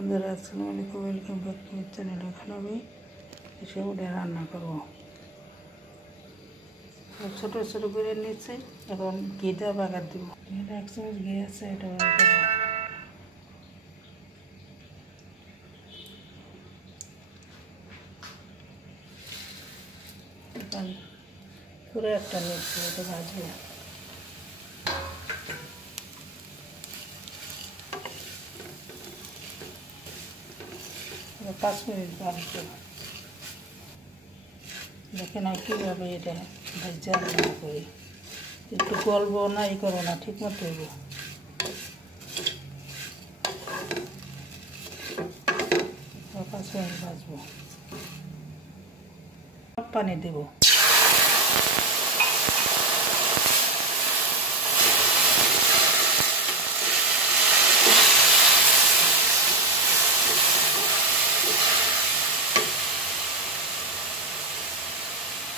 বন্ধুরা, আসসালামু আলাইকুম, welcome back to my channel. এখন আমি সেগুলো রান্না করবো। ছোটো ছোটো করে নিচ্ছে, এখন ঘিটা বাগার দিব। এটা 1 চামচ ঘি আছে, এটা বাগার করবো। এখন পুরো একটা নিচ্ছি, এটা ভাজবো। 5 মিনিট ভাজবো। দেখেন আমি কীভাবে এটা ভাজা রান্না করি। একটু গলবো না, ই করবো না, ঠিক মতো হইব। 5 মিনিট ভাজবো। পানি দেব।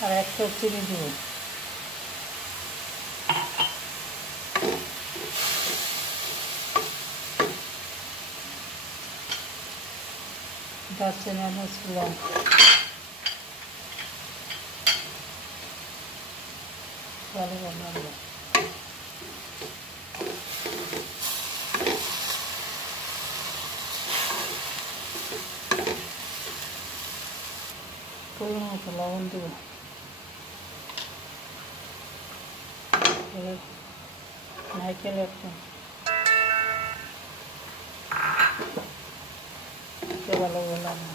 আর 1 কাপ চিনি দেব। দারচিনি মশলা, ভালো ভালো পরিমাণ মতো লবণ দেব। নারকেল একটা ভালো বললাম না।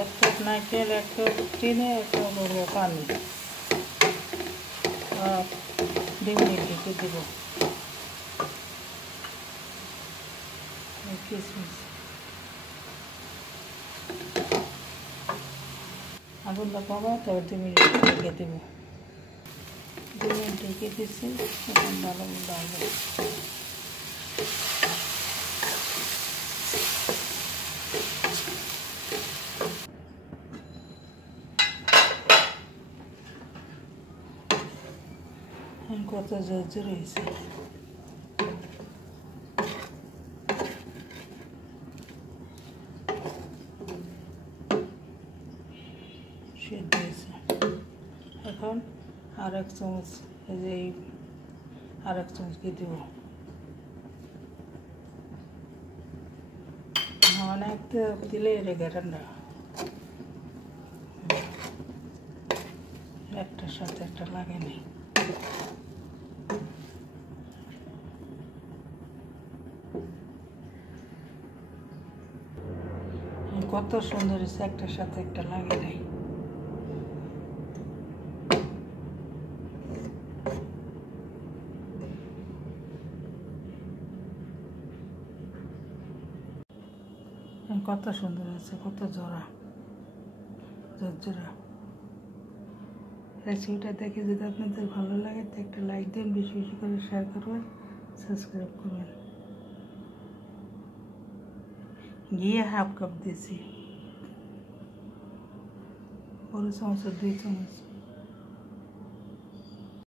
1 কাপ নারকেল, 1 কাপ চিনি, 1 কাপ হলো পানি। আর 2 মিনিট ঢেকে দেবো। কিশমিশ আগুনটা কমা, তবে 2 মিনিট ঢেকে দেবো। 2 মিনিট ঢেকে দিচ্ছি, এখন ভালো ডালবো। কত জোর হয়েছে। সেদ্ধ হয়েছে। এখন আর 1 চামচ, এই যে আর 1 চামচ ঘি দেব। অনেক দিলে রেগে ঠান্ডা, একটার সাথে একটা লাগে নেই। কত সুন্দর হয়েছে, একটার সাথে একটা লাগে নাই। কত সুন্দর হয়েছে, কত জোড়া জোড়া। রেসিপিটা দেখে যদি আপনাদের ভালো লাগে তো একটা লাইক দেন, বেশি বেশি করে শেয়ার করবেন, সাবস্ক্রাইব করবেন। ঘি 1/2 কাপ দিয়েছি, বড় চামচের 2 চামচ।